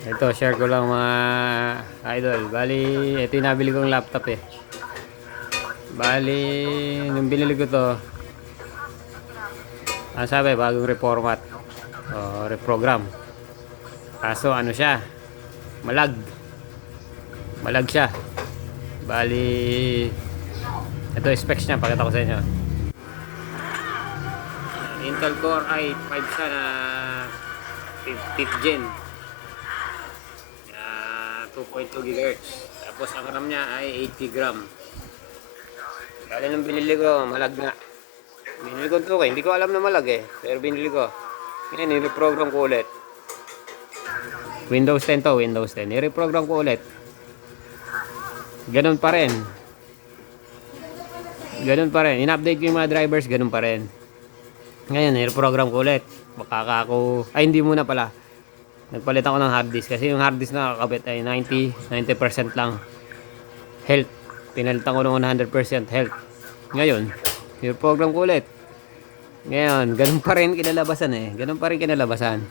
Ito, share ko lang mga idol. Bali, ito yung nabili kong laptop eh. Bali, nung binili ko to, ang sabi, bagong reformat o reprogram. Kaso ano siya, malag. Malag siya. Bali, ito specs niya, pakita ko sa inyo. Intel Core i5 siya na 5th gen. 2.2 GHz. Tapos ang RAM niya ay 80 gram. Kaya nung binili ko, malag nga. Binili ko ito hindi ko alam na malag eh. Pero binili ko. Ngayon, i-reprogram ko ulit. Windows 10 to, Windows 10. I-reprogram ko ulit. Ganun pa rin. Ganun pa rin. In-update ko yung mga drivers, ganun pa rin. Ngayon, i-reprogram ko ulit. Baka ako, ay hindi muna pala. Nagpalit ako ng hard disk kasi yung hard disk na kakabit ay 90% lang health. Pinalitan ko ng 100% health. Ngayon, yung program ko ulit. Ngayon, ganun pa rin kinalabasan eh. Ganun pa rin kinalabasan.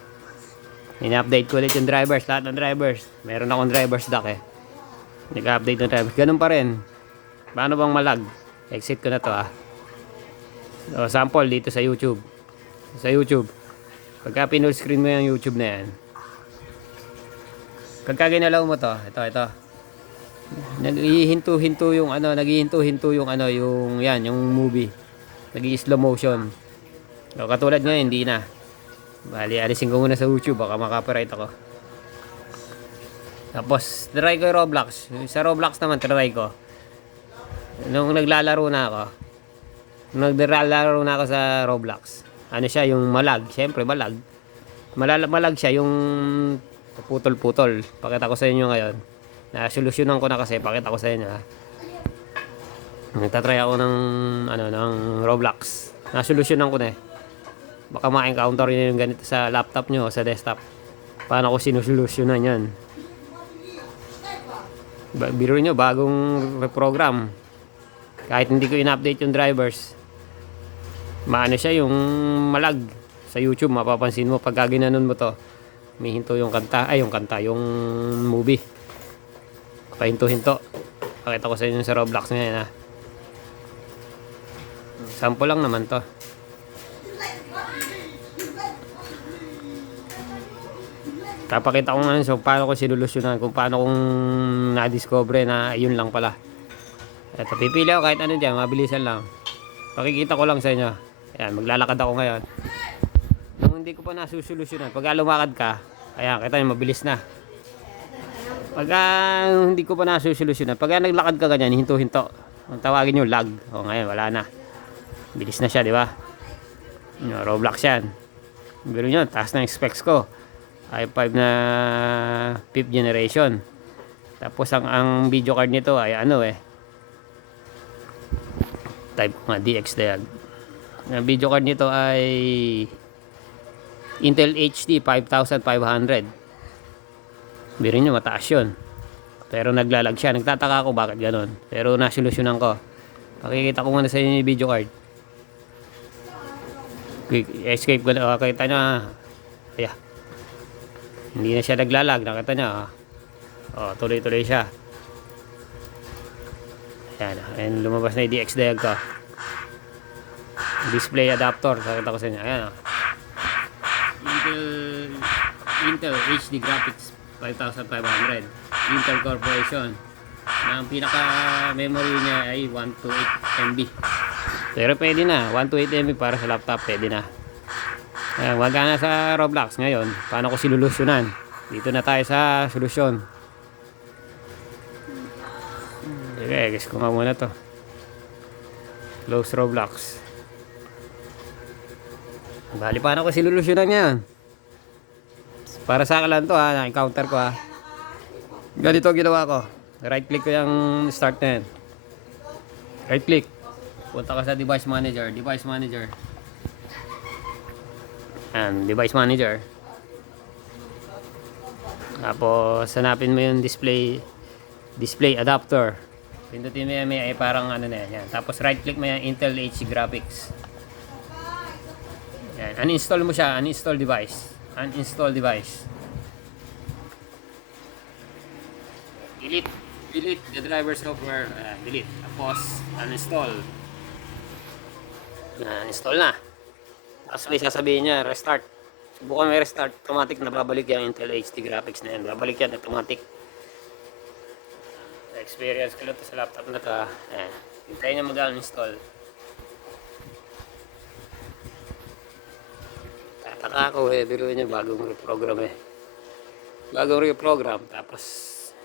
In-update ko ulit yung drivers, lahat ng drivers. Meron akong drivers dock eh. Nag-update ng drivers. Ganun pa rin. Paano bang malag? Exit ko na to ah. So, sample dito sa YouTube. Sa YouTube. Pagka pinull screen mo yung YouTube na yan. Pagka ginalaw mo to, ito. Naghihinto-hinto yung ano, yung yan, yung movie. Nag-i-slow motion. So, katulad ngayon, hindi na. Bali, alisin ko muna sa YouTube, baka makapiright ako. Tapos, try ko yung Roblox. Sa Roblox naman, try ko. Nung naglalaro na ako sa Roblox. Ano siya, yung malag. Siyempre, malag. Malag siya, yung putol-putol. Pakita ko sa inyo ngayon. Na-solusyonan ko na kasi. Pakita ko sa inyo ha. Nagtatry ako ng Roblox. Na-solusyonan ko na eh. Baka ma-encounter nyo yung ganito sa laptop nyo o sa desktop. Paano ko sinusolusyonan yan? Biro nyo, bagong reprogram. Kahit hindi ko in-update yung drivers. Maano siya yung malag. Sa YouTube, mapapansin mo pagka ginanon mo to. May hinto yung yung movie. Pahinto-hinto. Pakita ko sa inyo sa Roblox ngayon ha. Sample lang naman to. Kapakita ko nga so paano ko sinulusyonan, kung paano kong na-discover na yun lang pala. Ito, pipili ako kahit ano dyan, mabilisan lang. Pakikita ko lang sa inyo. Ayan, maglalakad ako ngayon. Nung hindi ko pa nasusolusyonan, pag lumakad ka, ayan, kita nyo, mabilis na. Pag hindi ko pa nasusolusyonan, pag naglakad ka ganyan, hinto-hinto. Ang tawagin nyo, lag. O ngayon, wala na. Bilis na siya, di ba? Roblox yan. Pero nyo, taas na yung specs ko. i5 na 5th generation. Tapos ang video card nito ay ano eh. Type ko nga, DXDiag. Ang video card nito ay Intel HD 5500. Birin nyo, mataas yun. Pero naglalag siya. Nagtataka ako bakit ganon. Pero nasolusyonan ko. Pakikita ko muna sa inyo yung video card. Quick escape ko na. Kita nyo. Ayan. Hindi na siya naglalag. Nakita nyo. Tuloy-tuloy siya. Ayan. Ayan, lumabas na yung DXDiag ko. Display adapter. Nakita ko sa inyo. Ayan. Intel HD Graphics 5500 Intel Corporation. Ang pinaka memory niya ay 128 MB. Pero pwede na 128 MB para sa laptop, pwede na. Ayan, wag na sa Roblox ngayon. Paano ko silulusyonan? Dito na tayo sa solusyon. Okay, guess ko nga muna to. Close Roblox. Bali, paano ko silulusyonan yan? Para sa akin lang to ha, na-encounter ko ha. Ganito ginawa ko. Right click ko yung start na yan. Right click. Punta ka sa device manager. Device manager. And device manager. Tapos hanapin mo yung display adapter. Pindutin mo yan, ay parang ano na yan. Tapos right click mo yung Intel HD Graphics. Yan. Uninstall mo siya. Uninstall device. delete. Delete the driver software. Delete. Tapos, uninstall. Install na. Tapos may sasabihin niya, restart. Subukan may restart. Automatic na babalik yung Intel HD graphics na yan. Babalik yan automatic. Experience ko lang to sa laptop na to. Hintayin niya mag-uninstall. Tataka ako biruin niya bagong reprogram Bagong reprogram. Tapos,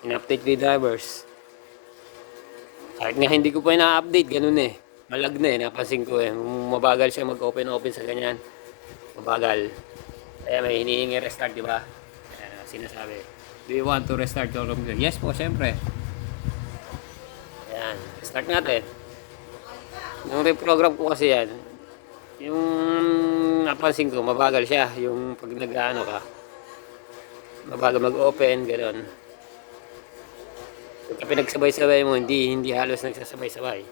in-update ko yung drivers. Kahit nga hindi ko pa ina-update, ganun malag na napansin ko mabagal siya mag-open sa ganyan, mabagal. Kaya may hinihingi restart, di ba? Sinasabi, do you want to restart your computer? Yes po, syempre. Ayan, restart natin. Yung reprogram ko kasi yan, yung napansin ko mabagal siya, yung pag nag-ano ka, mabagal mag-open, gano'n. Pagka pinagsabay-sabay mo, hindi halos nagsasabay-sabay.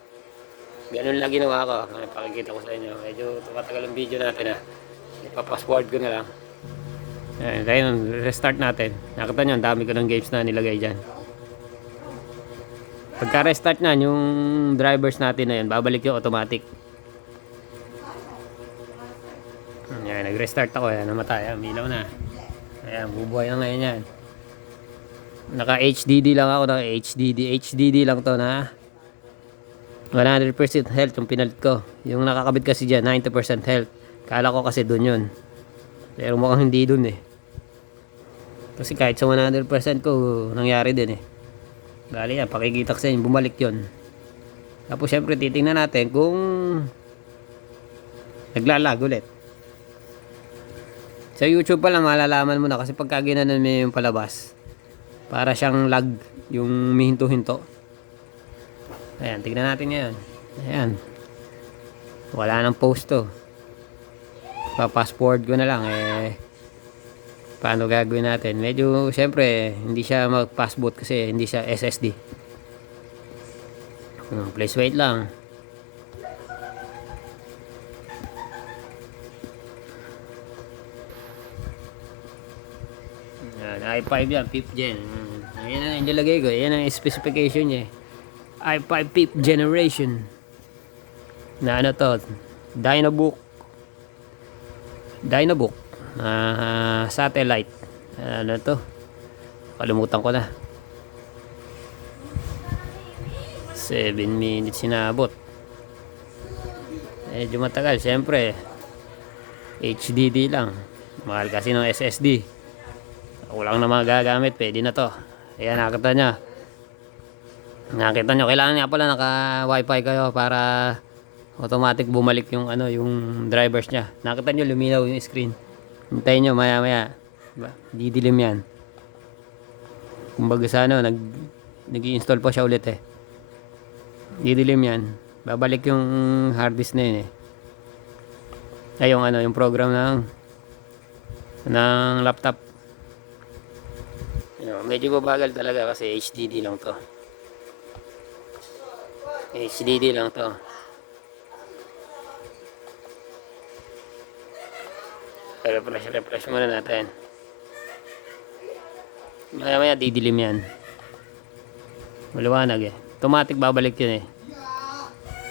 Ganun lang ginawa ko. Pakikita ko sa inyo. Medyo tumatagal ang video natin Ipa-password ko na lang. Ayan, kaya restart natin. Nakita nyo, ang dami ko ng games na nilagay dyan. Pagka restart na, yung drivers natin na yan, babalik yung automatic. Ayan, nag-restart ako. Ayan, namatay. Milaw na. Ayan, bubuhay na ngayon yan. Naka HDD lang ako. Naka HDD lang to na 100% health yung pinalit ko. Yung nakakabit kasi dyan, 90% health. Kala ko kasi dun yun. Pero mukhang hindi dun Kasi kahit sa 100% ko, nangyari din Bali yan, pakikita ko sa inyo, bumalik yun. Tapos syempre, titingnan natin kung naglalag ulit. Sa YouTube pa lang, malalaman mo na. Kasi pagka ginanon mo yung palabas, para siyang lag, yung mihinto-hinto. Ayan, tignan natin ngayon. Ayan. Wala nang post to. Pa-password ko na lang paano gagawin natin? Medyo, syempre, hindi siya mag-passboot kasi hindi siya SSD. Please wait lang. Ayan, i5 yan, 5th gen. Ayan ang nilagay ko. Ayan ang specification niya i5 5th generation. Na ano to? Dynabook satellite. Ano to? Kalimutan ko na. 7 minutes sinabot. Medyo matagal. Siyempre, HDD lang. Mahal kasi ng SSD. Ako lang na magagamit. Pwede na to. Ayan, nakita nyo. Kailangan nga pala naka-wifi kayo para automatic bumalik yung yung drivers nya. Nakita nyo, luminaw yung screen. Hintayin nyo, maya didilim yan. Kumbaga sa nag-i-install po siya ulit didilim yan. Babalik yung hard disk na yun ay yung program ng laptop. Medyo babagal talaga kasi HDD lang to. Refresh muna natin. Maya didilim yan. Maliwanag automatic babalik yun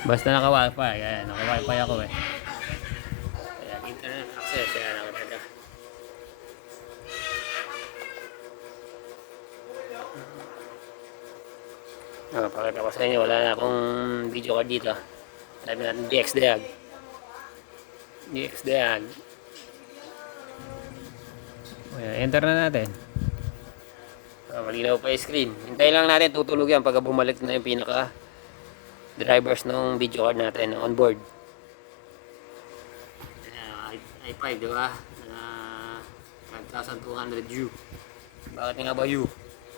basta naka-wifi. Ayan, naka-wifi ako Ayan, internet access. Ayan, nakataka. Pakita ko sa inyo, wala na akong video card dito. Sabi natin DXDIAG. Enter na natin. Malinaw pa yung screen. Hintayin lang natin, tutulog yan pagka bumalik na yung pinaka drivers ng video card natin on board. i5, di ba? 5200U. Bakit nga ba U?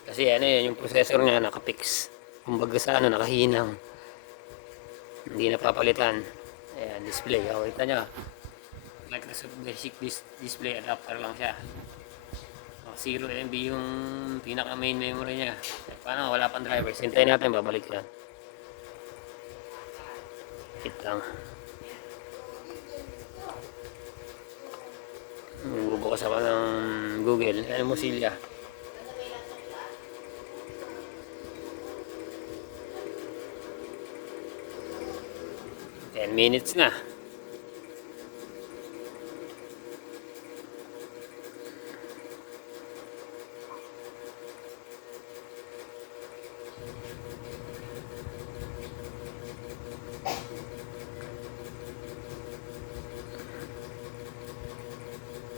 Kasi yung processor niya nakapix. Kumbaga sa nakahinang. Hindi napapalitan. Ayan, display. Kita nyo. Like the basic display adapter lang siya. 0 MB yung pinaka main memory niya. Paano wala pang drivers? Hintayin natin, babalik yan. Hit lang. Bubukas ako ng Google. Mozilla. 10 minutes na.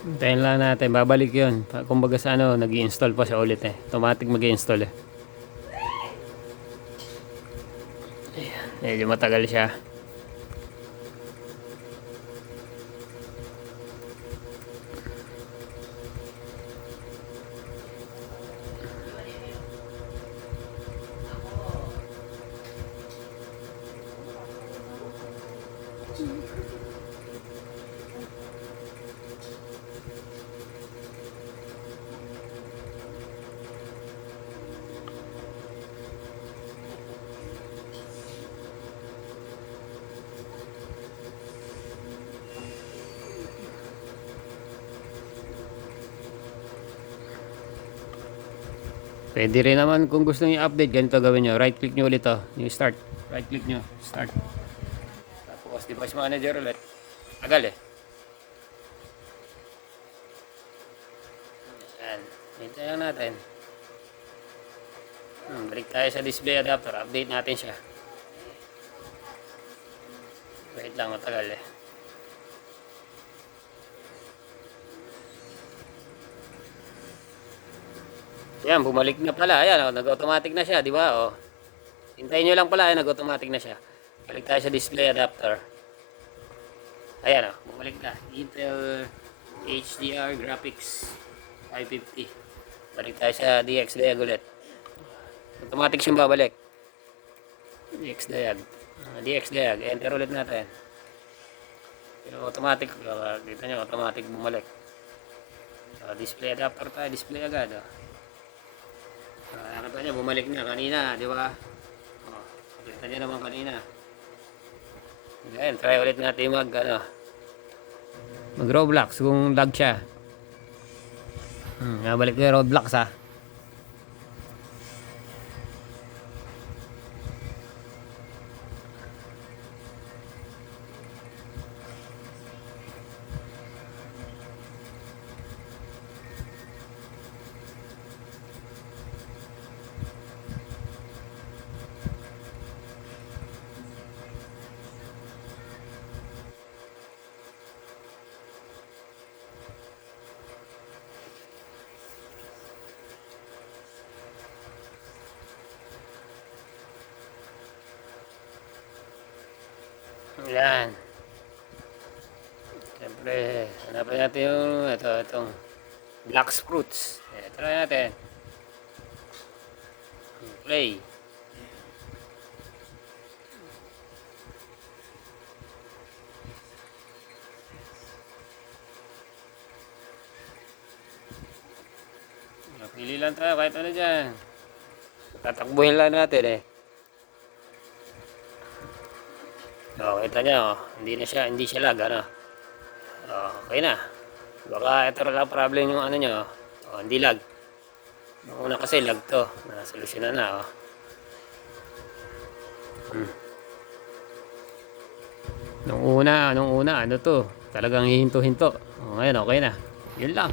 Hintayin lang natin, babalik yun. Kumbaga sa ano, nag-i-install pa siya ulit eh. Automatic mag-i-install eh. Ayan, medyo matagal siya. Pwede rin naman kung gusto niyo i-update, ganito gawin nyo. Right click nyo ulit to, yung start. Right click nyo, start. Tapos device manager ulit. Tagal eh. Ayan. Hintayin natin. Balik tayo sa display adapter. Update natin siya. Wait lang, matagal eh. Yan, bumalik na pala. Ayan, oh, nag-automatic na siya, di ba? Oh. Hintayin nyo lang pala, ayan, nag-automatic na siya. Balik tayo sa display adapter. Ayan, oh, bumalik na. Intel HDR Graphics 550. Balik tayo sa DXDiag ulit. Automatic siyang babalik. DXDiag. DXDiag. Enter ulit natin. Pero automatic, kita nyo, automatic bumalik. So, display adapter tayo, display agad. Oh. Nakita nyo, bumalik na kanina, di ba? Oh, nakita nyo naman kanina. Ngayon, try ulit natin mag Roblox kung lag siya. Nabalik ko yung Roblox ha. Yan. Siyempre, hanapin natin yung itong black fruits. Try natin. Play. Pili lang tayo kahit ano dyan. Tatakbuhin lang natin eh. Oh, kita nyo, hindi siya lag, ano. Oh, okay na. Baka ito lang problem yung ano nyo. Oh, hindi lag. Nung una kasi lag to. Nasolusyonan na, oh. Nung una, ano to, talagang hihinto-hinto. Oh, ngayon, okay na. Yun lang.